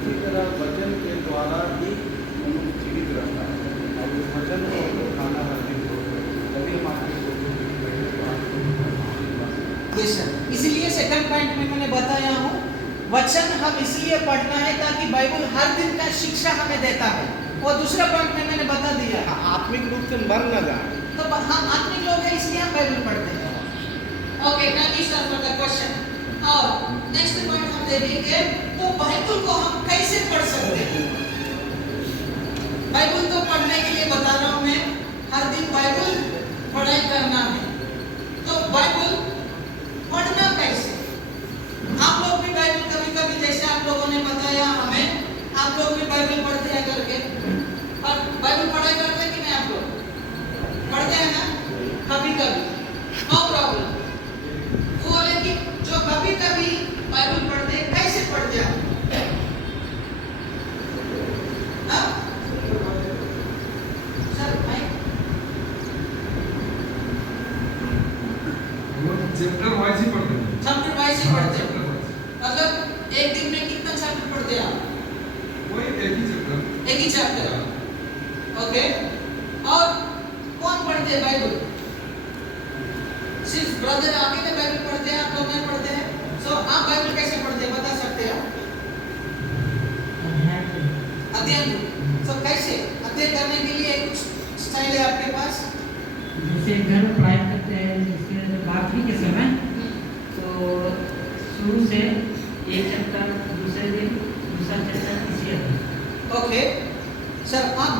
इसी तरह वचन के द्वारा ही मनुष्य जीवित रहता है और उस वचन को खाना हर दिन तभी हम आपके यस सर, इसलिए सेकंड पॉइंट में मैंने बताया हूँ वचन हम इसलिए पढ़ना है ताकि बाइबल हर दिन का शिक्षा हमें देता है। और दूसरा पॉइंट में मैंने बता दिया आत्मिक रूप से मर न जाए। तो हम आत्मिक लोग हैं इसलिए हम बाइबल पढ़ते हैं। Okay, thank you sir for the question. और नेक्स्ट पॉइंट हम देखेंगे तो बाइबल को हम कैसे पढ़ सकते हैं। बाइबल तो पढ़ने के लिए बता रहा हूँ मैं, हर दिन बाइबल पढ़ाई करना है। तो बाइबल पढ़ना कैसे? आप लोग भी बाइबल कभी कभी जैसे आप लोगों ने बताया हमें, आप लोग भी बाइबल पढ़ते हैं करके, और बाइबल पढ़ाई करते हैं कि नहीं? आप लोग पढ़ते हैं ना कभी कभी, नो प्रॉब्लम। वो लेकिन जो कभी कभी बाइबल पढ़ते हैं कैसे पढ़ते हैं? चैप्टर वाइज ही पढ़ते हैं। चैप्टर वाइज ही पढ़ते हैं। मतलब एक दिन में कितना चैप्टर पढ़ते हैं आप? वही एक ही चैप्टर। ओके। और कौन पढ़ते हैं बाइबल? सिर्फ ब्रदर अकेले बाइबल पढ़ते हैं, आप लोग नहीं पढ़ते हैं? सो आप बाइबल कैसे पढ़ते हैं बता सकते हैं? अध्ययन। सो कैसे अध्ययन करने के लिए कुछ स्टाइल है आपके पास? जैसे घर में पढ़ाई करते हैं, जैसे रात्रि के समय तो शुरू से एक चैप्टर, दूसरे दिन दूसरा चैप्टर, इसी तरह। ओके सर, आप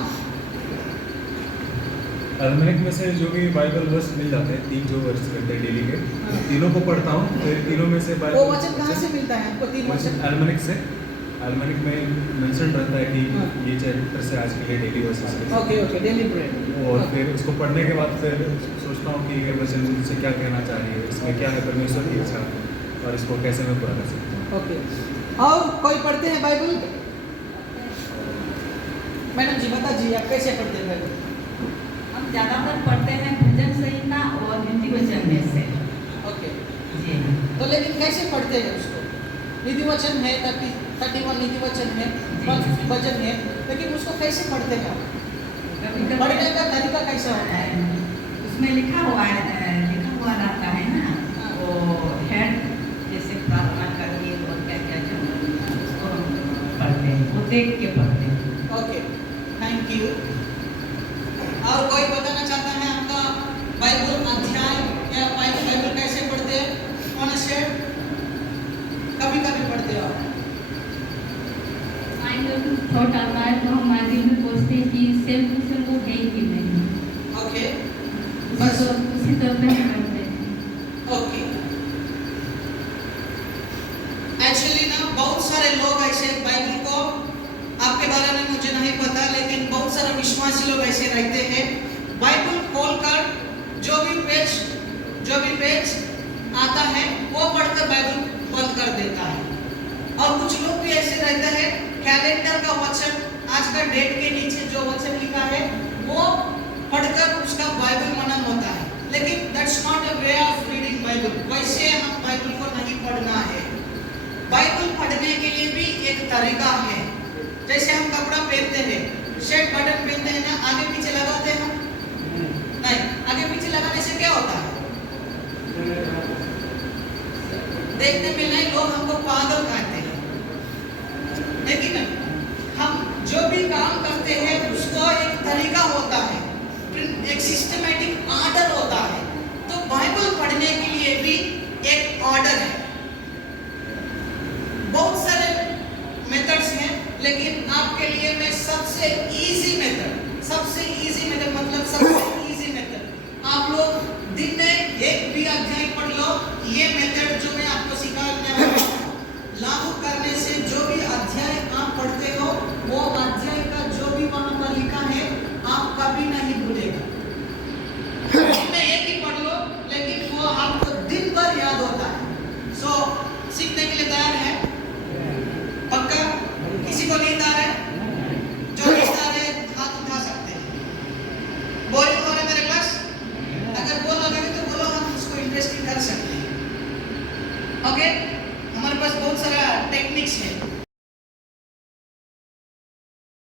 अल्मेनिक में से जो भी बाइबल वर्स मिल जाते हैं, 3 जो वर्स रहते हैं डेली के, तीनों को पढ़ता हूँ। फिर तीनों में से वो वचन कहाँ से मिलता है आपको? 3 वचन अल्मेनिक से। अल्मेनिक में मेंशन रहता है कि ये चैप्टर से आज के लिए daily versus. Okay okay, daily bread. और फिर उसको पढ़ने के बाद फिर सोचता हूँ कि ये वचन मुझसे क्या कहना चाहिए, इसमें क्या है परमेश्वर की इच्छा, और इसको कैसे मैं पूरा कर सकता हूँ। ओके, और कोई पढ़ते हैं बाइबल? मैडम जी बता जी, आप कैसे पढ़ते हैं बाइबल? हम ज़्यादातर पढ़ते हैं भजन संहिता और नीति वचन में से। ओके जी। तो लेकिन कैसे पढ़ते हैं उसको? नीति वचन है, 31 नीति वचन है, 150 वचन है, लेकिन उसको कैसे पढ़ते हैं? कभी पढ़ने का तरीका कैसा होता है? उसमें लिखा हुआ रहता है ना, वो हेड जैसे प्रार्थना करिए और क्या क्या चल उसको हम पढ़ते हैं, वो देख के पढ़ते हैं। Okay, thank you. और कोई बताना चाहता है आपका बाइबल अध्याय या बाइबल कैसे पढ़ते हैं? ऑन शेयर कभी कभी पढ़ते हो आप? माइंड में थॉट आता है तो हम माइंड में सोचते हैं कि सेल्फ टू सेल्फ वो है कि नहीं। ओके, बस उसी तरह से हम करते हैं। ओके। एक्चुअली ना बहुत सारे लोग ऐसे बाइबल को, आपके बारे में मुझे नहीं पता, लेकिन बहुत सारे विश्वासी लोग ऐसे रहते हैं, बाइबल खोलकर जो भी पेज आता है वो पढ़कर बाइबल बंद कर देता है। और कुछ लोग भी ऐसे रहते हैं, कैलेंडर का वचन, आज का डेट के नीचे जो वचन लिखा है वो पढ़कर उसका बाइबल मनन होता है। लेकिन that's not a way of reading Bible. वैसे हम बाइबल को नहीं पढ़ना है। बाइबल पढ़ने के लिए भी एक तरीका है। जैसे हम कपड़ा पहनते हैं, शर्ट बटन पहनते हैं ना, आगे पीछे लगाते हैं? नहीं, आगे पीछे लगाने से क्या होता है? देखने में नहीं, लोग हमको पागल कहते हैं, लेकिन हम जो भी काम करते हैं उसको एक तरीका होता है, एक सिस्टमैटिक ऑर्डर होता है। तो बाइबल पढ़ने के लिए भी एक ऑर्डर है। बहुत सारे मेथड्स हैं, लेकिन आपके लिए मैं सबसे इजी मेथड मतलब सबसे इजी मेथड, आप लोग दिन में एक भी अध्याय पढ़ लो। ये मेथड जो मैं आपको सिखाने वाला हूं, लागू करने से जो भी अध्याय आप पढ़ते हो वो